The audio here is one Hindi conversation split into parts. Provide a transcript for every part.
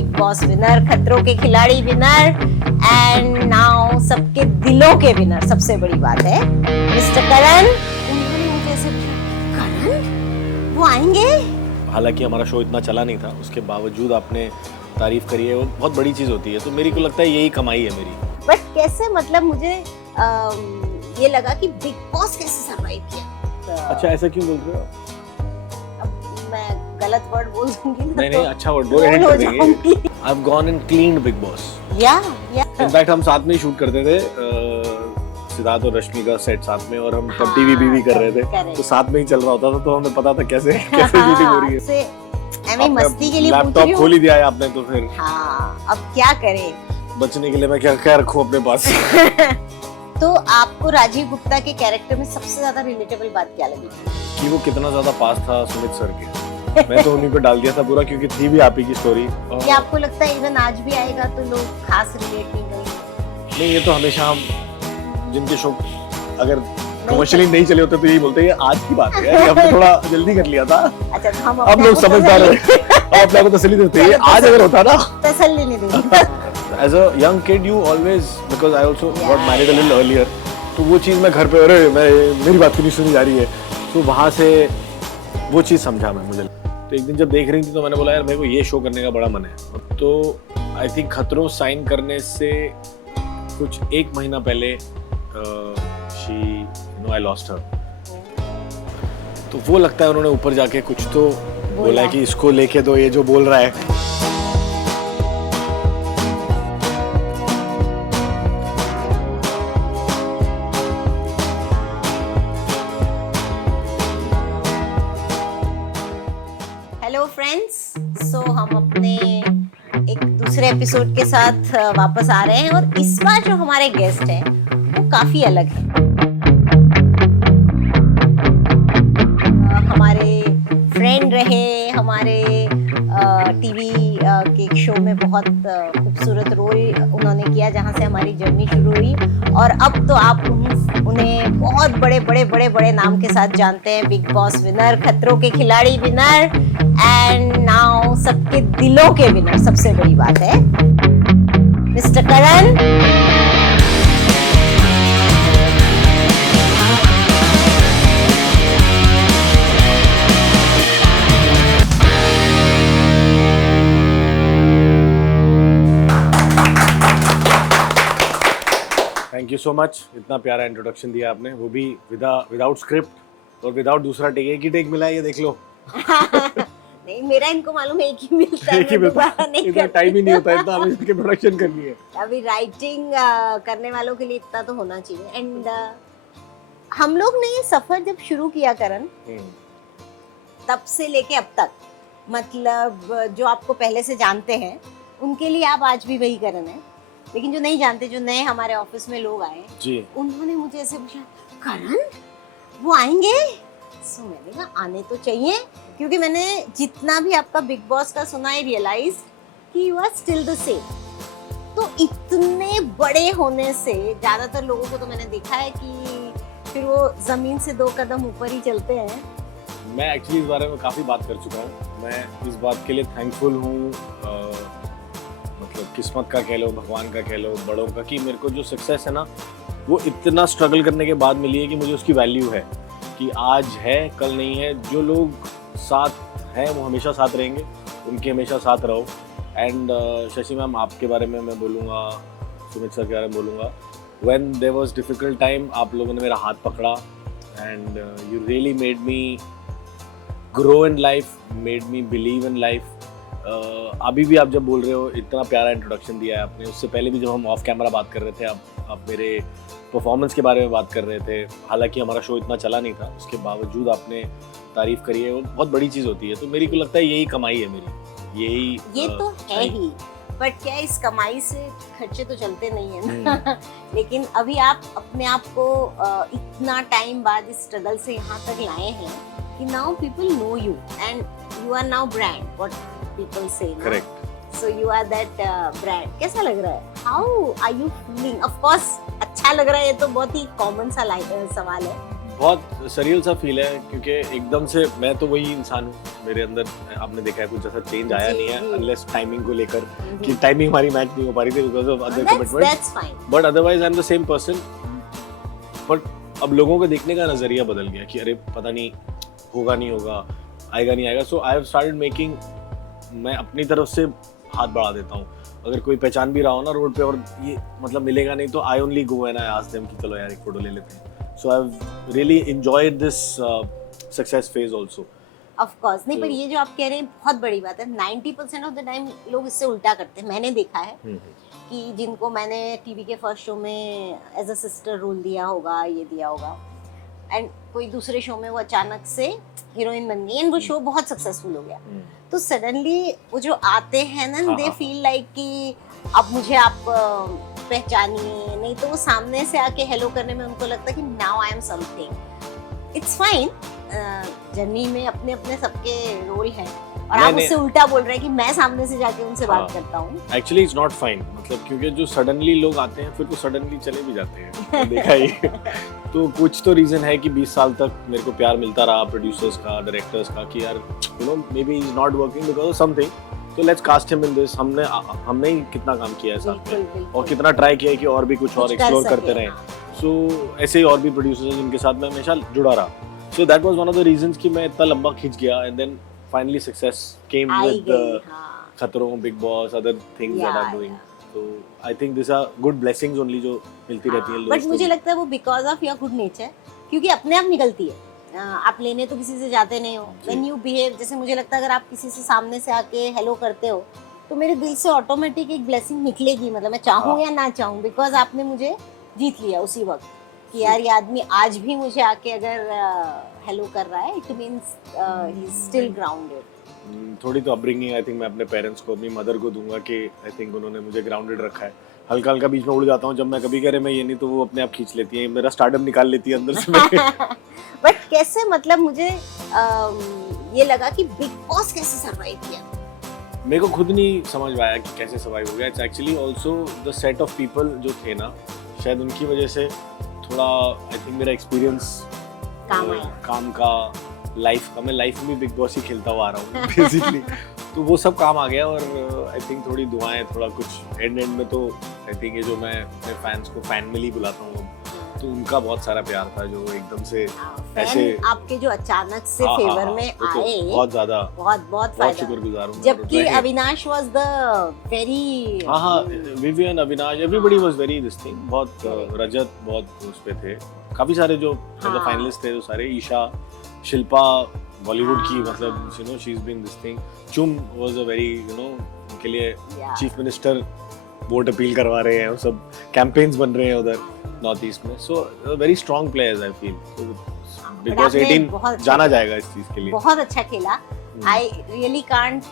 बिग बॉस विनर, खतरों के खिलाड़ी विनर एंड नाउ सबके दिलों के विनर। सबसे बड़ी बात है मिस्टर करण। उन्होंने मुझे ऐसे पूछा, करण वो आएंगे? हालांकि हमारा शो इतना चला नहीं था, उसके बावजूद आपने तारीफ करी है, वो बहुत बड़ी चीज़ होती है। तो मेरे को लगता है यही कमाई है मेरी। बट कैसे, मतलब मुझे ये लगा कि बिग बॉस कैसे सरवाइव किया। अच्छा, ऐसा क्यों बोल रहे हो? अब मैं गलत वर्ड बोल दूंगी ना, नहीं, अच्छा वर्ड बोल, एडिट कर देंगे। I have gone and cleaned big boss. या इनफैक्ट हम साथ में ही शूट करते थे, सिद्धार्थ और रश्मि का सेट साथ में, और हम तब टीवी बीवी कर रहे थे, तो साथ में ही चल रहा होता था, तो हमें पता था कैसे शूटिंग हो रही है। मैं मस्ती के लिए लैपटॉप खोल ही दिया है आपने, तो फिर हाँ, अब क्या करें? बचने के लिए मैं क्या रखूं अपने पास। तो आपको राजीव गुप्ता के कैरेक्टर में सबसे ज्यादा रिलेटेबल बात क्या लगी? कि वो कितना ज्यादा पास था सुमित सर के। मैं तो उन्हीं पे डाल दिया था पूरा, क्योंकि थी भी आप ही की स्टोरी। क्या आपको लगता है इवन आज भी आएगा तो लोग खास रिलेट नहीं करेंगे? नहीं, ये तो हमेशा हम जिनके शो अगर कमर्शियली नहीं चले होते तो यही बोलते हैं आज की बात है, हमने थोड़ा जल्दी कर लिया था। अच्छा, तो हम अब लोग समझदार हैं, अब अपने को तसल्ली देते हैं। आज अगर होता ना, तसल्ली नहीं देंगे। As a young kid, you always, because I also got married a little earlier, तो वो चीज़ मैं घर पे, अरे मेरी बात क्यों नहीं सुनी जा रही है, तो वहाँ से वो चीज़ समझा मैं। मुझे तो एक दिन जब देख रही थी तो मैंने बोला यार मेरे को ये शो करने का बड़ा मन है। तो आई थिंक खतरों साइन करने से कुछ 1 महीना पहले आई लॉस्ट हर। तो वो लगता है उन्होंने ऊपर जाके कुछ तो बोला है कि इसको लेके तो ये जो बोल रहा है। हेलो फ्रेंड्स, सो हम अपने एक दूसरे एपिसोड के साथ वापस आ रहे हैं, और इस बार जो हमारे गेस्ट हैं वो काफी अलग है। हमारे फ्रेंड रहे, हमारे टीवी के शो में बहुत खूबसूरत रोल उन्होंने किया जहां से हमारी जर्नी शुरू हुई, और अब तो आप उन्हें बहुत बड़े नाम के साथ जानते हैं। बिग बॉस विनर, खतरों के खिलाड़ी विनर एंड नाउ सबके दिलों के विनर। सबसे बड़ी बात है mister Karan. Thank you so much, इतना प्यारा इंट्रोडक्शन दिया आपने, वो भी विदाउट स्क्रिप्ट और विदाउट दूसरा टेक। एक ही टेक मिला है, ये देख लो। नहीं, मेरा इनको मालूम है एक ही मिलता है, एक ही मिलता है, इतना टाइम ही नहीं होता है, इतना हमें इसकी प्रोडक्शन करनी है। अभी राइटिंग करने वालों के लिए इतना तो होना चाहिए। एंड हम लोग ने ये सफर जब शुरू किया करण, तब से लेके अब तक, मतलब जो आपको पहले से जानते हैं उनके लिए आप आज भी वही करण है, लेकिन जो नहीं जानते, जो नए हमारे ऑफिस में लोग आए जी, उन्होंने मुझे ऐसे पूछा, करण वो आएंगे? सो मैंने कहा आने तो चाहिए, क्योंकि मैंने जितना भी आपका बिग बॉस का सुना है, रियलाइज कि you are still the same. तो इतने बड़े होने से ज्यादातर लोगों को तो मैंने देखा है कि फिर वो जमीन से 2 कदम ऊपर ही चलते हैं। मैं एक्चुअली इस बारे में काफ़ी बात कर चुका हूँ। मैं इस बात के लिए थैंकफुल हूँ, मतलब किस्मत का कह लो, भगवान का कह लो, बड़ों का, कि मेरे को जो सक्सेस है ना वो इतना स्ट्रगल करने के बाद मिली है कि मुझे उसकी वैल्यू है, कि आज है कल नहीं है। जो लोग साथ हैं वो हमेशा साथ रहेंगे, उनके हमेशा साथ रहो। एंड शशि मैम, आपके बारे में मैं बोलूँगा, सुमित सर के बारे में बोलूँगा, when there was difficult time आप लोगों ने मेरा हाथ पकड़ा and you really made me grow in life, made me believe in life. अभी भी आप जब बोल रहे हो, इतना प्यारा इंट्रोडक्शन दिया है आपने। उससे पहले भी जब हम ऑफ कैमरा बात कर रहे थे, आप मेरे परफॉर्मेंस के बारे में बात कर रहे थे। हालांकि हमारा शो इतना चला नहीं था, उसके बावजूद आपने तारीफ करी है, वो बहुत बड़ी चीज़ होती है। तो मेरे को लगता है यही कमाई है मेरी, ये तो है ही। बट क्या इस कमाई से खर्चे तो चलते नहीं है ना। लेकिन अभी आप अपने आप को इतना टाइम बाद इस स्ट्रगल से यहाँ तक लाए हैं कि now people know you and you are now brand, what people say. Correct. So you are that brand. कैसा लग रहा है? How are you feeling? Of course अच्छा लग रहा है, ये तो बहुत ही कॉमन सा सवाल है, बहुत सरियल सा फील है क्योंकि एकदम से मैं तो वही इंसान हूँ, मेरे अंदर आपने देखा है कुछ जैसा चेंज आया नहीं है अनलेस टाइमिंग को लेकर कि टाइमिंग हमारी मैच नहीं हो पा रही थी because of other commitments, but otherwise I am the same person. But अब लोगों को देखने का नजरिया बदल गया कि अरे पता नहीं होगा नहीं होगा, आएगा नहीं आएगा। सो आई हैव स्टार्टेड मेकिंग, मैं अपनी तरफ से हाथ बढ़ा देता हूँ। अगर कोई पहचान भी रहा हो ना रोड पे और ये मतलब मिलेगा नहीं तो I only go and I ask them कि चलो यार एक फोटो ले लेते हैं। So I have really enjoyed this success phase also. Of course नहीं, पर ये जो आप कह रहे हैं बहुत बड़ी बात है। 90% ऑफ द टाइम लोग इससे उल्टा करते हैं। मैंने देखा है कि जिनको मैंने टीवी के फर्स्ट शो में एज अ सिस्टर रोल दिया होगा, ये दिया होगा, एंड कोई दूसरे शो में वो अचानक से हीरोइन बन गई एंड वो शो बहुत सक्सेसफुल हो गया, तो सडनली वो जो आते हैं ना, दे फील लाइक कि अब मुझे आप पहचानिए, नहीं तो वो सामने से आके हेलो करने में उनको लगता है कि now I am something. It's fine, journey में अपने अपने सबके रोल हैं और आप उससे उल्टा बोल रहे हैं कि मैं सामने से जाके उनसे बात करता हूँ। एक्चुअली इट्स नॉट फाइन, मतलब क्योंकि जो सडनली लोग आते हैं फिर तो सडनली चले भी जाते हैं, तो देखा ही तो कुछ तो रीजन है कि 20 साल तक मेरे को प्यार मिलता रहा प्रोड्यूसर्स का, डायरेक्टर्स का कि यार you know maybe he is not working because of something, तो let's cast him in this. हमने ही कितना काम किया है साथ में और कितना ट्राई किया है कि और भी कुछ और एक्सप्लोर करते रहे। सो ऐसे ही और भी प्रोड्यूसर्स जिनके साथ मैं हमेशा जुड़ा रहा। So that was one of the reasons कि मैं इतना लंबा खिंच गया and then finally success came with Khatron, Bigg Boss, other things that I am doing. तो I think this are good blessings only जो मिलती रहती है लोगों को। बट मुझे लगता है वो because of your good nature, क्योंकि अपने आप निकलती है। आप लेने तो किसी से जाते नहीं हो। व्हेन यू बिहेव, जैसे मुझे लगता है अगर आप किसी से सामने से आके हेलो करते हो तो मेरे दिल से ऑटोमेटिक एक ब्लेसिंग निकलेगी, मतलब मैं चाहूँ या ना चाहूँ, बिकॉज आपने मुझे जीत लिया उसी वक्त कि यार ये आदमी आज भी मुझे आके अगर हेलो कर रहा है, it means he is still grounded. थोड़ी तो अपब्रिंगिंग आई थिंक मैं अपने पेरेंट्स को, अपनी मदर को दूंगा कि आई थिंक उन्होंने मुझे ग्राउंडेड रखा है। हल्का हल्का बीच में उड़ जाता हूँ जब मैं कभी कह रहे मैं ये नहीं, तो वो अपने आप खींच लेती है, मेरा स्टार्टअप निकाल लेती है अंदर से। बट कैसे, मतलब मुझे ये लगा कि बिग बॉस कैसे सरवाइव किया? मेरे को खुद नहीं समझ में आया कि कैसे सर्वाइव हो गया। It's actually also the set of people जो थे ना, शायद उनकी वजह से थोड़ा आई थिंक मेरा एक्सपीरियंस काम का, लाइफ का, मैं लाइफ में बिग बॉस ही खेलता हुआ आ रहा हूँ बेसिकली, तो वो सब काम आ गया। और आई थिंक थोड़ी दुआएं, थोड़ा कुछ एंड में तो आई थिंक ये जो मैं अपने फैंस को फैमिली बुलाता हूँ, तो उनका बहुत सारा प्यार था जो एकदम से ऐसे आपके जो अचानक से फेवर में आए, बहुत ज्यादा, बहुत शुक्रगुजार हूँ। जबकि Avinash was the very Vivian, Avinash, everybody was very this thing, बहुत रजत बहुत उस पे थे, काफी सारे जो फाइनलिस्ट थे, जो सारे, ईशा, शिल्पा बॉलीवुड की, मतलब you know she is been this thing, चुम was a very you know उनके लिए चीफ मिनिस्टर वोट अपील करवा रहे हैं, वो सब कैंपेन्स बन रहे हैं उधर नॉर्थ ईस्ट में। So very strong players I feel. Big boss 18 जाना जाएगा इस चीज के लिए। बहुत अच्छा खेला। आई रियली कांट,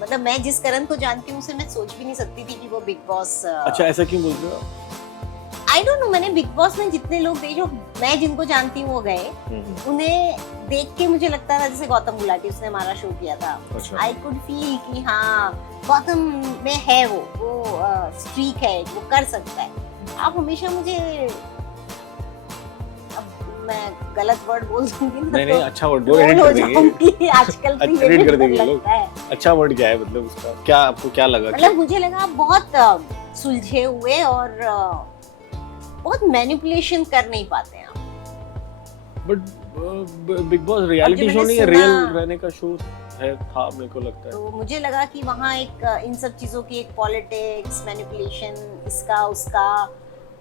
मतलब मैं जिस करण को जानती हूँ उसे मैं सोच भी नहीं सकती थी कि वो बिग बॉस। अच्छा, ऐसा क्यों बोलते हो? आई डोंट नो, मैंने बिग बॉस में जितने लोग देखे, जो मैं जिनको जानती हूँ वो गए, उन्हें देख के मुझे लगता था जैसे गौतम गुलाटी, उसने हमारा शो किया था, आई कुड फील कि हाँ गौतम में है वो स्ट्रीक है, वो कर सकता है। आप हमेशा मुझे, अब मैं गलत वर्ड बोल दूंगी ना, नहीं, अच्छा वर्ड बोल, एडिट कर देंगे आजकल तो ये एडिट कर देंगे लोग। अच्छा वर्ड क्या है, मतलब उसका क्या, आपको क्या लगा? मतलब मुझे लगा आप बहुत सुलझे हुए और बहुत मैनिपुलेशन कर नहीं पाते हैं आप। But big boss reality show नहीं है, रियल रहने का शो है, था, मेरे को लगता है। तो मुझे लगा कि वहाँ एक इन सब चीजों की एक पॉलिटिक्स, मैनिपुलेशन, इसका उसका,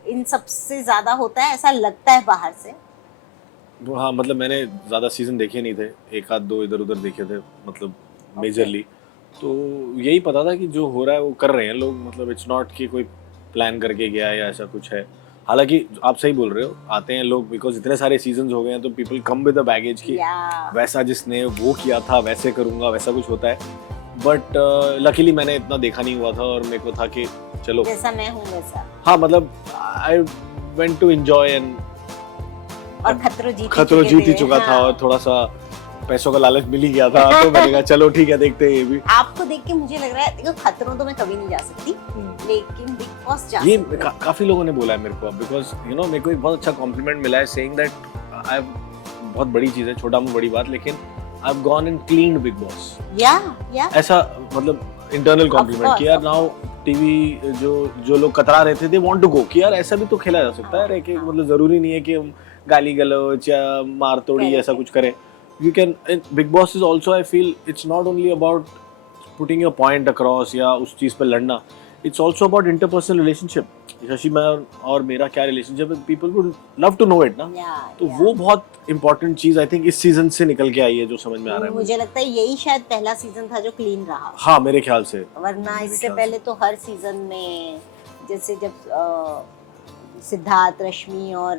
इन सब से ज्यादा होता है, ऐसा लगता है बाहर से। हाँ, मतलब मैंने ज्यादा सीजन देखे नहीं थे, एक आध दो इधर उधर देखे थे, मतलब मेजरली, तो यही पता था कि जो हो रहा है वो कर रहे हैं लोग, मतलब इट्स नॉट कि कोई प्लान करके गया है या ऐसा कुछ है। हालांकि आप सही बोल रहे हो, आते हैं लोग बिकॉज इतने सारे सीजन्स हो गए हैं, तो people come with the baggage की वैसा जिसने वो किया था वैसे करूंगा, वैसा कुछ होता है। बट लकीली मैंने इतना देखा नहीं हुआ था और मेरे को था कि चलो जैसा मैं हूँ वैसा। हाँ, मतलब I went to enjoy and और खतरों जीत ही चुका था और थोड़ा सा पैसों का लालच मिल ही गया था, तो मैंने कहा चलो ठीक है, देखते हैं ये भी। आपको देख के मुझे लग रहा है, देखो खतरों तो मैं कभी नहीं जा सकती, लेकिन बिग बॉस जा सकती हूँ। काफी लोगों ने बोला है मेरे को, बिकॉज यू नो मेरे को एक बहुत अच्छा कॉम्प्लीमेंट मिला है सेइंग दैट आई हैव बहुत बड़ी चीज है, छोटा मुंह बड़ी बात, लेकिन I have gone and cleaned big boss. या ऐसा मतलब इंटरनल कॉम्प्लीमेंट कि यार नाउ टीवी जो लोग कतरा रहे थे, दे वांट टू गो कि यार ऐसा भी तो खेला जा सकता है, एक मतलब जरूरी नहीं है कि हम गाली गलौज या मार तोड़ी ऐसा कुछ करें। You can, Bigg Boss is also, I feel it's not only about putting your point across या उस चीज पे लड़ना, it's also about interpersonal relationship. Shashi ma'am और मेरा क्या रिलेशनशिप है, people would love to know it ना। तो वो बहुत इंपॉर्टेंट चीज आई थिंक इस सीजन से निकल के आई है, जो समझ में आ रहा है मुझे लगता है यही शायद पहला सीजन था जो क्लीन रहा। हाँ मेरे ख्याल से, वरना इससे पहले तो हर सीजन में जैसे जब सिद्धार्थ, रश्मि और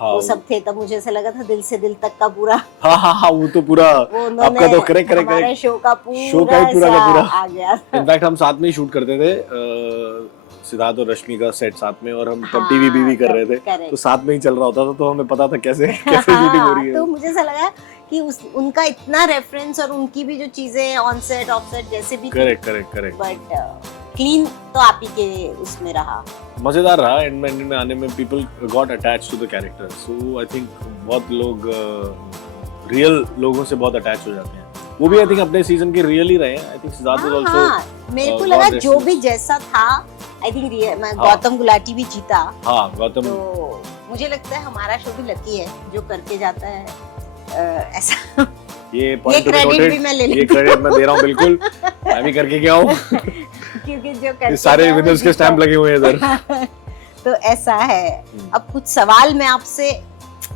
वो सब थे, तब मुझे ऐसा लगा था दिल से दिल तक का पूरा हाँ वो तो पूरा आपका तो करेक्ट हमारे शो का पूरा आ गया। इनफैक्ट हम साथ में ही शूट करते थे, सिद्धार्थ और रश्मि का सेट साथ में, और हम तब टीवी बीवी कर रहे थे, तो साथ में ही चल रहा होता था, तो हमें पता था कैसे शूटिंग हो रही है। तो मुझे ऐसा लगा कि उनका इतना रेफरेंस और उनकी भी जो चीजें ऑन सेट ऑफ सेट जैसे भी करेक्ट बट क्लीन तो आप ही के उसमें रहा, मजेदार रहा। एंड में आने में people got attach to the character, so I think बहुत लोग रियल लोगों से बहुत अटैच हो जाते हैं। वो भी आई थिंक अपने सीजन के रियल ही रहे हैं। I think Siddharth was also, मेरे को लगा जो भी जैसा था, आई थिंक गौतम गुलाटी भी जीता। हाँ गौतम, तो मुझे लगता है हमारा शो भी लकी है जो करके जाता है ऐसा। ये क्रेडिट भी मैं ले लेती हूँ, ये क्रेडिट मैं दे रहा हूँ बिल्कुल, मैं भी करके गया हूँ क्योंकि जो करके सारे विनर्स के स्टैंप लगे हुए हैं इधर। तो ऐसा है। अब कुछ सवाल मैं आपसे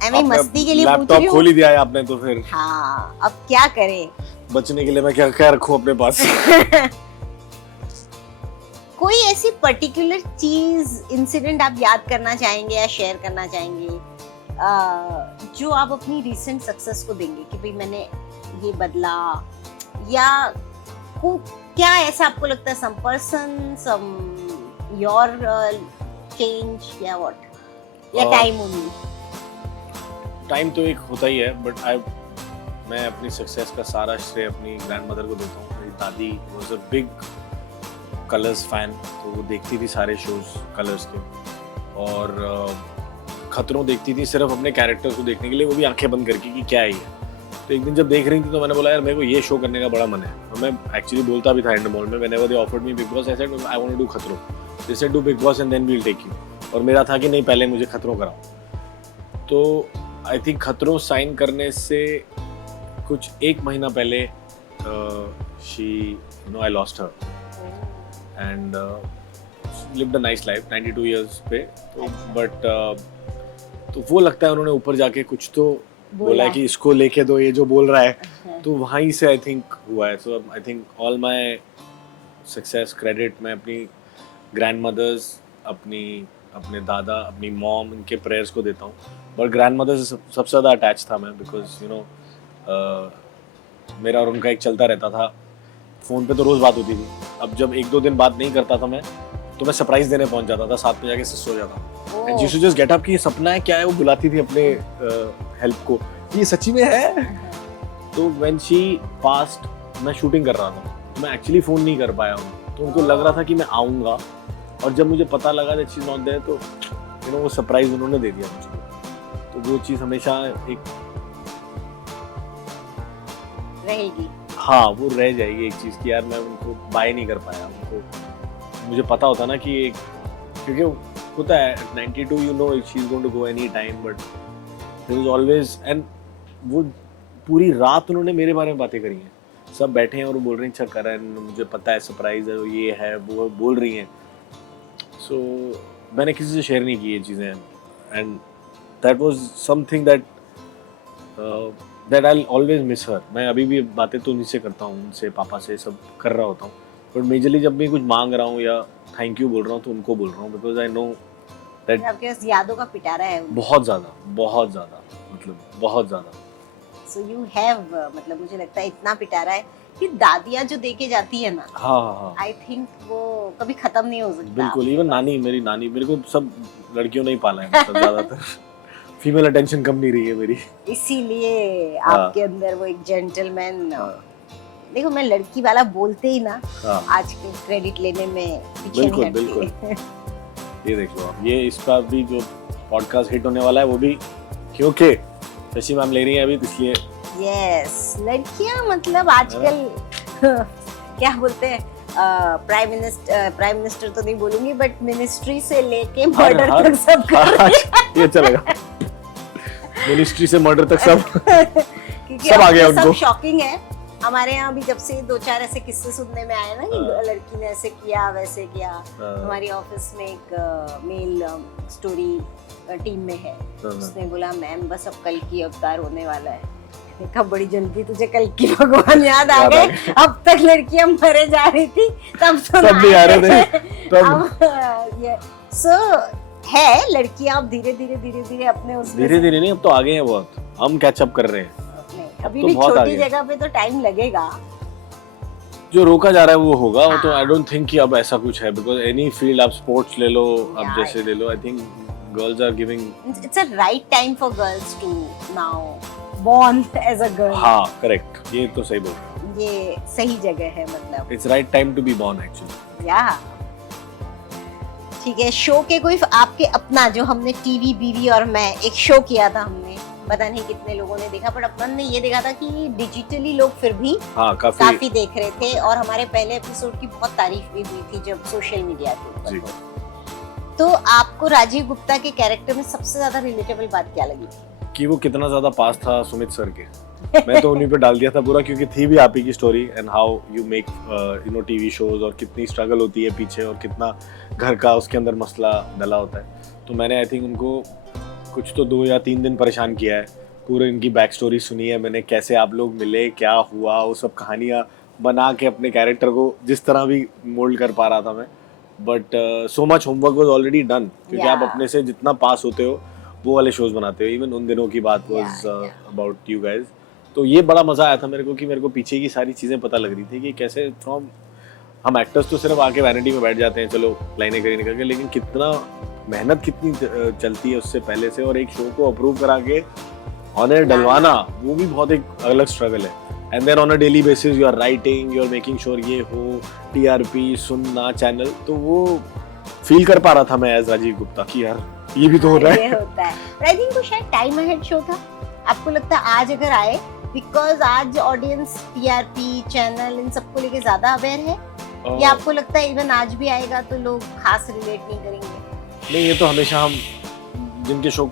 ऐਵੇਂ मस्ती के लिए पूछ रही हूँ। लैपटॉप खोल ही दिया है आपने तो फिर। हाँ, अब क्या करें? बचने के लिए मैं क्या क्या रखूं अपने पास? कोई ऐसी पर्टिकुलर चीज, इंसिडेंट आप याद करना चाहेंगे या शेयर करना चाहेंगे जो आप अपनी रिसेंट सक्सेस को देंगे कि भाई मैंने ये बदला, या क्या ऐसा आपको लगता है some person, some your change या व्हाट, या टाइम ओनली? टाइम तो एक होता ही है, बट मैं अपनी सक्सेस का सारा श्रेय अपनी ग्रैंडमदर को देता हूँ। मेरी दादी was a big colours fan, तो वो देखती थी सारे शोज कलर्स के, और खतरों देखती थी सिर्फ अपने कैरेक्टर को देखने के लिए, वो भी आंखें बंद करके कि क्या है ये। तो एक दिन जब देख रही थी तो मैंने बोला यार मेरे को ये शो करने का बड़ा मन है। और मैं एक्चुअली बोलता भी था एंड मॉल में, whenever they offered me Bigg Boss, I said I want to do खतरों, they said do Bigg Boss and then we will take you. और मेरा था कि नहीं, पहले मुझे खतरों कराओ। तो आई थिंक खतरों साइन करने से कुछ एक महीना पहले I lost her and lived a nice life 92 years पे। तो बट तो वो लगता है उन्होंने ऊपर जाके कुछ तो बोला है कि इसको लेके दो, ये जो बोल रहा है, तो वहीं से आई थिंक हुआ है। So I think all my success credit मैं अपनी ग्रैंडमदर्स, अपने दादा, अपनी मॉम, इनके प्रेयर्स को देता हूँ। बट ग्रैंडमदर से सबसे ज़्यादा अटैच था मैं, बिकॉज यू नो मेरा और उनका एक चलता रहता था, फ़ोन पे तो रोज़ बात होती थी। अब जब 1-2 दिन बात नहीं करता था मैं, तो मैं सरप्राइज़ देने पहुंच जाता था, साथ में जाके सो जाता। And she just get up कि ये सपना है क्या है, वो बुलाती थी अपने हेल्प को, ये सच्ची में है। तो व्हेन शी पास्ट, मैं शूटिंग कर रहा था, तो मैं एक्चुअली फ़ोन नहीं कर पाया हूँ, तो उनको लग रहा था कि मैं आऊँगा, और जब मुझे पता लगा that she is not there, तो यू नो वो सरप्राइज़ उन्होंने दे दिया मुझको। तो वो चीज़ हमेशा एक रहेगी। हाँ, वो रह जाएगी एक चीज़ कि यार मैं उनको बाय नहीं कर पाया। उनको मुझे पता होता ना कि एक, क्योंकि होता है 92, you know she is going to go any time, but there is always, and वो पूरी रात उन्होंने मेरे बारे में बातें करी हैं। सब बैठे हैं और वो बोल रही हैं अच्छा करण, मुझे पता है सरप्राइज है, ये है वो बोल रही हैं। सो मैंने किसी से शेयर नहीं की ये चीज़ें, and that was something that I always miss her. मैं अभी भी बातें तो उनसे करता हूँ, उनसे, पापा से, सब कर रहा होता हूँ, बट मेजरली जब भी कुछ मांग रहा हूँ या थैंक यू बोल रहा हूँ तो उनको बोल रहा हूँ, बिकॉज आई नो दैट आपके पास यादों का पिटारा है। बहुत ज़्यादा, मतलब बहुत ज़्यादा। सो यू हैव, मतलब मुझे लगता है इतना पिटारा है कि दादियाँ जो देके जाती है ना, हाँ, आई थिंक वो कभी खत्म नहीं हो सकता। बिल्कुल। इवन मेरी नानी, मेरे को सब लड़कियों ने ही पाला है, मतलब ज़्यादातर फीमेल अटेंशन कम नहीं रही है मेरी, इसीलिए आपके अंदर वो एक जेंटलमैन। देखो मैं लड़की वाला बोलते ही ना आज के क्रेडिट लेने में पीछे नहीं हटती। बिल्कुल। ये देख लो आप, ये इसका भी जो पॉडकास्ट हिट होने वाला है वो भी क्योंकि शशि मैम ले रही हैं अभी, तो इसलिए यस, लड़कियां मतलब आजकल क्या बोलते हैं, प्राइम मिनिस्टर तो नहीं बोलूंगी, बट मिनिस्ट्री से लेके मर्डर तक सब कर रही है। ये चलेगा, मिनिस्ट्री से मर्डर तक सब क्योंकि सब आ गया उनको। सब शॉकिंग है। हमारे यहाँ भी जब से 2-4 ऐसे किस्से सुनने में आए ना कि लड़की ने ऐसे किया वैसे किया। हमारी ऑफिस में एक मेल स्टोरी टीम में है, उसने बोला मैम बस अब कल की अवतार होने वाला है। देखा बड़ी जल्दी तुझे कल की भगवान याद आ गए, अब तक लड़कियां मरे जा रही थी तब तो सब भी आ रहे थे तब। सो है लड़कियां अब धीरे धीरे अपने उसमें धीरे धीरे नहीं, अब तो आगे हैं बहुत, हम कैचअप कर रहे हैं। अभी तो भी बहुत छोटी आगे। जगह पे तो टाइम लगेगा, जो रोका जा रहा है वो होगा। वो तो आई डोंट थिंक कि अब ऐसा कुछ है, बिकॉज एनी फील्ड, आप स्पोर्ट्स ले लो, आप जैसे ले लो, I think girls are giving, it's a right time for girls to now born as a girl। हाँ करेक्ट, ये तो सही बोल, ये सही जगह है, मतलब it's right time to be born actually. या ठीक है। शो के कोई आपके अपना, जो हमने टीवी बीवी और मैं एक शो किया था, हमने पता नहीं कितने लोगों ने देखा, पर अपन ने ये देखा था कि डिजिटली लोग फिर भी हाँ काफी देख रहे थे, और हमारे पहले एपिसोड की बहुत तारीफ भी हुई थी जब सोशल मीडिया के ऊपर। तो आपको राजीव गुप्ता के कैरेक्टर में सबसे ज्यादा रिलेटेबल बात क्या लगी थी? कि वो कितना ज्यादा पास था सुमित सर के। मैं तो उन्हीं पे डाल दिया था पूरा, क्योंकि थी भी आप ही की story, and how you make you know TV shows, और कितनी स्ट्रगल होती है पीछे, और कितना घर का उसके अंदर मसला डला होता है। तो मैंने आई थिंक उनको कुछ तो 2 या 3 दिन परेशान किया है, पूरे इनकी बैक स्टोरी सुनी है मैंने, कैसे आप लोग मिले, क्या हुआ, वो सब कहानियाँ बना के अपने कैरेक्टर को जिस तरह भी मोल्ड कर पा रहा था मैं। But so much homework was already done, क्योंकि आप अपने से जितना पास होते हो वो वाले शोज बनाते हो। इवन उन दिनों की बात वाज अबाउट यू गाइज। तो ये बड़ा मजा आया था मेरे को, कि मेरे को पीछे की सारी चीज़ें पता लग रही थी कि कैसे फ्रॉम, हम एक्टर्स तो सिर्फ आके वैनिटी में बैठ जाते हैं, चलो लाइनें करी निकल के, लेकिन कितना मेहनत कितनी चलती है उससे पहले से, और एक शो को अप्रूव करा के ऑन एयर डलवाना, वो भी बहुत एक अलग स्ट्रगल है। And then on a daily basis you are writing, you are making sure ये हो, टीआरपी सुनना चैनल, तो वो फील कर पा रहा था मैं एज राजीव गुप्ता कि यार ये भी तो हो रहा है। ये होता है। आई थिंक वो शायद टाइम अहेड शो था। आपको लगता है आज अगर आए, बिकॉज आज ऑडियंस टीआरपी चैनल इन सबको लेके ज्यादा अवेयर है, या आपको लगता है इवन आज भी आएगा तो लोग खास रिलेट नहीं करेंगे? नहीं, ये तो हमेशा हम जिनके शो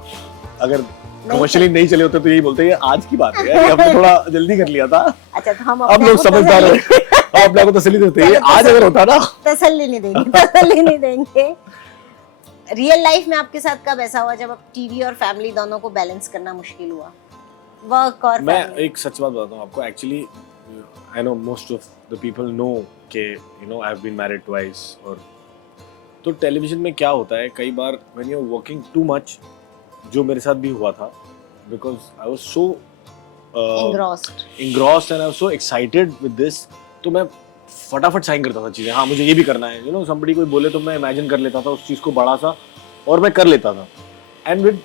अगर कमर्शियली नहीं चले होते तो यही बोलते हैं आज की बात है यार, हमने थोड़ा जल्दी कर लिया था। अच्छा, तो हम अब लोग समझदार हैं, हम अपने को तसल्ली देते हैं, आज अगर होता ना, तसल्ली नहीं देंगे। रियल लाइफ में आपके साथ कब ऐसा हुआ जब आप टीवी और फैमिली दोनों को बैलेंस करना मुश्किल हुआ, वर्क और मैं family? एक सच बात बताता हूँ आपको, actually I know most of the people know के you know I have been married twice, और तो टेलीविजन में क्या होता है कई बार when you are working too much, जो मेरे साथ भी हुआ था, because I was so engrossed and I was so excited with this, तो मैं फटाफट साइन करता था चीज़ें, हाँ मुझे ये भी करना है, यू नो somebody कोई बोले तो मैं इमेजिन कर लेता था उस चीज़ को बड़ा सा, और मैं कर लेता था। And with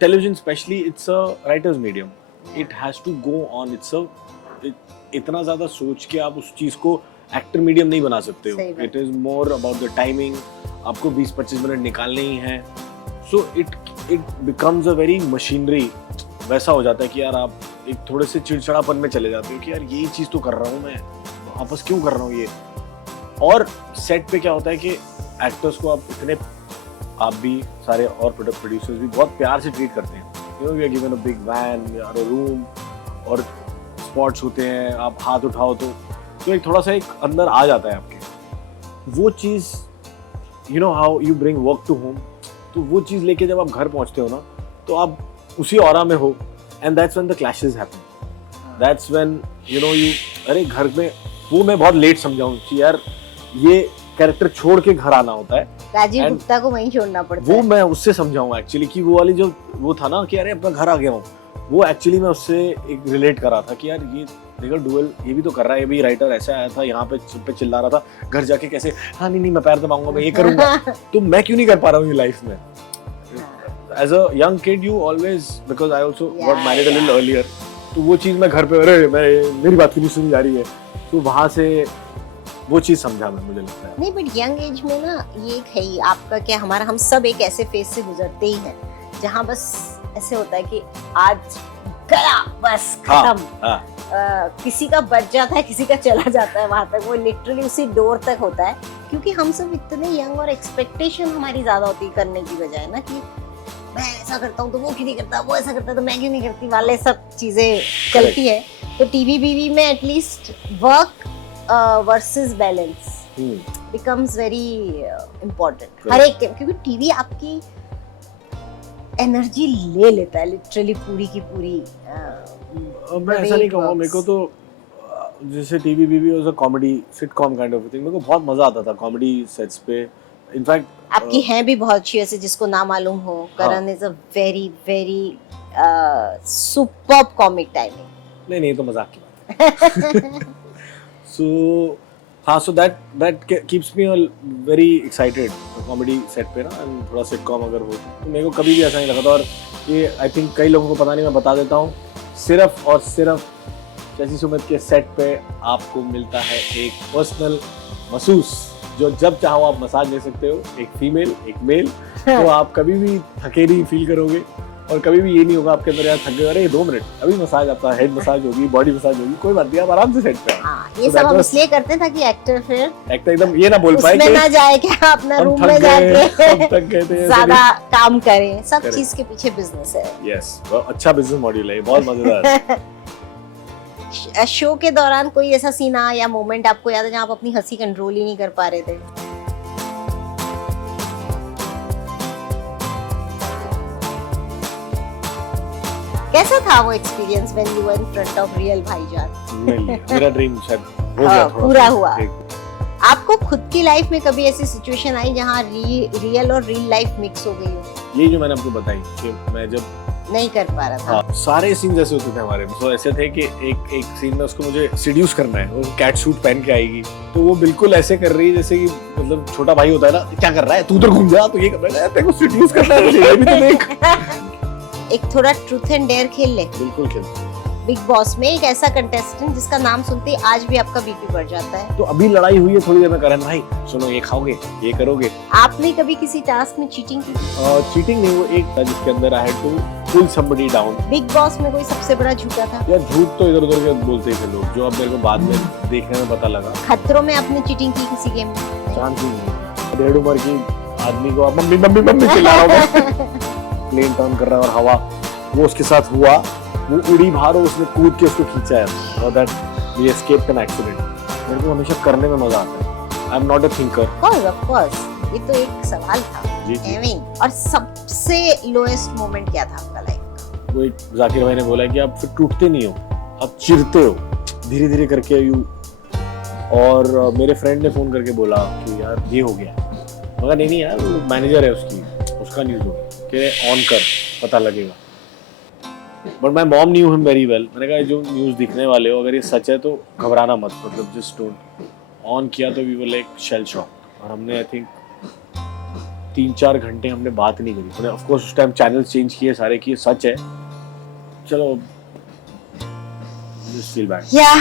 television specially, it's a writer's medium, it has to go on, इतना ज़्यादा सोच के आप उस चीज़ को एक्टर मीडियम नहीं बना सकते हो। It is more about the timing, आपको 20-25 मिनट निकालने ही हैं, so it becomes a very machinery, वैसा हो जाता है कि यार आप एक थोड़े से चिड़चिड़ापन में चले जाते हो कि यार यही चीज़ तो कर रहा हूँ मैं, वापस क्यों कर रहा हूँ ये। और सेट पे क्या होता है कि एक्टर्स को आप इतने, आप भी सारे और प्रोड्यूसर्स भी बहुत प्यार से ट्रीट करते हैं, you know we are given a big van और अ रूम, और स्पॉट्स होते हैं, आप हाथ उठाओ तो एक थोड़ा सा एक अंदर आ जाता है आपके, वो चीज़ you know how you bring work to home, तो वो चीज़ लेके जब आप घर पहुँचते हो ना, तो आप उसी ऑरा में हो, and that's when the clashes happen, that's when you know you, अरे घर में, वो मैं बहुत लेट समझाऊं कि यार ये कैरेक्टर छोड़ के घर आना होता है, राजीव गुप्ता को वहीं छोड़ना पड़ता वो है। मैं उससे समझाऊं एक्चुअली, कि वो वाली जो वो था ना कि अरे अपना घर आ गया हूँ, वो एक्चुअली मैं उससे एक रिलेट कर रहा था कि यार ये देखो डुअल ये भी तो कर रहा है, ये भी राइटर ऐसा आया था यहाँ पे चिल्ला रहा था, घर जाके कैसे हाँ नहीं मैं पैर दबाऊंगा, मैं ये करूंगा, तो मैं क्यों नहीं कर पा रहा हूँ ये लाइफ में। As a young kid, you always, because I also got married a little earlier, तो वो चीज़ मैं घर पे, अरे मेरी बात क्यों नहीं सुनी जा रही है, तो वहाँ से वो चीज़ समझा मैं, मुझे लगता है। नहीं, बट यंग एज में ना ये है ही आपका क्या, हमारा हम सब एक ऐसे फेज से गुजरते ही हैं जहाँ बस ऐसे होता है कि आज गया बस हाँ, खत्म। हाँ, किसी का बच जाता है, किसी का चला जाता है वहां तक, वो लिटरली उसी डोर तक होता है, क्योंकि हम सब इतने यंग और एक्सपेक्टेशन हमारी ज्यादा होती है करने की बजाय ना, कि मैं ऐसा करता हूँ तो वो क्यों नहीं करता, वो ऐसा करता है तो मैं क्यों नहीं करती, वाले सब चीजें चलती है। तो टीवी बीवी में at least work versus balance becomes very important Correct. हर एक के, क्योंकि टीवी आपकी एनर्जी ले लेता है लिटरली पूरी की पूरी। मैं ऐसा नहीं कहूँगा, मेरे को तो जैसे टीवी बीवी was a comedy sitcom kind of thing, मेरे को बहुत मजा आता था कॉमेडी सेट्स पे। इनफैक्ट आपकी हैं भी बहुत अच्छी, ऐसे जिसको ना मालूम हो, Karan is a very very superb comic timing. नहीं तो मजाक की बात है। सो हाँ, so that keeps me very excited comedy set पे ना, एंड थोड़ा सिटकॉम अगर हो तो मेरे को कभी भी ऐसा नहीं लगा था। और ये आई थिंक कई लोगों को पता नहीं, मैं बता देता हूँ, सिर्फ और सिर्फ शशि सुमित के सेट पे आपको मिलता है एक पर्सनल मसूस, जो जब चाहो आप मसाज ले सकते हो, एक फीमेल एक मेल। तो आप कभी भी थके नहीं फील करोगे, और कभी भी ये नहीं होगा आपके अंदर यार थक गए, अरे 2 मिनट अभी मसाज, आपका हेड मसाज होगी, बॉडी मसाज होगी, कोई बात नहीं, आप आराम से सेट पे आओ। ये सब हम इसलिए करते हैं ताकि एक्टर फिर एकदम ये ना बोल पाए उसमें कि ना जाए कि अपना हम रूम थक में गए, हम जाके थक गए थे, ज्यादा काम करें। सब Correct. चीज के पीछे बिजनेस है। यस, अच्छा बिजनेस मॉड्यूल है ये, बहुत मजेदार है। शो के दौरान कोई ऐसा सीन या मोमेंट आपको याद है जहाँ आप अपनी हंसी कंट्रोल ही नहीं कर पा रहे थे? कैसा था वो experience when you were in front of real भाईजान? नहीं, मेरा ड्रीम शायद हो गया, थोड़ा पूरा सा। हुआ। एक- आपको खुद की लाइफ में कभी ऐसी सिचुएशन आई जहाँ रियल और रियल लाइफ मिक्स हो गई हो? यही जो मैंने आपको बताई कि मैं जब नहीं कर पा रहा था। हाँ, सारे सीन ऐसे होते थे हमारे, तो ऐसे थे कि एक सीन में उसको मुझे सीड्यूस करना है, वो कैट सूट पहन के आएगी, तो वो बिल्कुल ऐसे कर रही है जैसे कि मतलब छोटा भाई होता है ना, क्या कर रहा है तू, उधर घूम जा, तो ये कर रहा है, तेरे को सीड्यूस करना है, ये भी तो देख। एक थोड़ा ट्रूथ एंड डेयर खेल ले। बिल्कुल खेलते। बिग बॉस में एक ऐसा कंटेस्टेंट जिसका नाम सुनते ही आज भी आपका बीपी बढ़ जाता है। तो अभी लड़ाई हुई है थोड़ी देर में, करण भाई सुनो, ये खाओगे, ये करोगे। आपने कभी किसी टास्क में चीटिंग की? चीटिंग नहीं, वो एक था जिसके अंदर I had to pull somebody down. Bigg Boss में कोई सबसे बड़ा झूठा था? यार झूठ तो इधर उधर के बोलते ही थे लोग, जो अब मेरे को बाद में देखने में पता लगा। खतरों में आपने चीटिंग की किसी गेम में? चांस ही नहीं। 1.5 उम्र की आदमी को आप मम्मी मम्मी मम्मी चिल्ला रहा हूँ, प्लेन टर्न कर रहा है और हवा, वो उसके साथ हुआ, वो उड़ी बाहर और उसने कूद के उसको खींचा है, और that we escaped an accident. मेरे को हमेशा करने में मजा आता है। I am not a thinker. Of course, ये तो एक सवाल था। जी जी। एविंग। और सबसे लोएस्ट मोमेंट क्या था आपका लाइफ का? वो एक जाकिर भाई ने बोला कि आप फिर टूटते नहीं हो, आप चिरते हो धीरे धीरे करके यू। और मेरे फ्रेंड ने फोन करके बोला कि यार ये हो गया, मगर नहीं यार, वो मैनेजर है उसकी, उसका न्यूज हो गया कि ऑन कर पता लगेगा। But my mom knew him very well. मैंने कहा जो न्यूज़ दिखने वाले हो, अगर ये सच है तो घबराना मत, मतलब जस्ट डोंट। ऑन किया तो we were like shell shock, और हमने आई थिंक 3-4 घंटे हमने बात नहीं करी। मैंने ऑफ कोर्स उस टाइम चैनल चेंज किए सारे, किए, सच है, चलो जस्ट फील बैड। या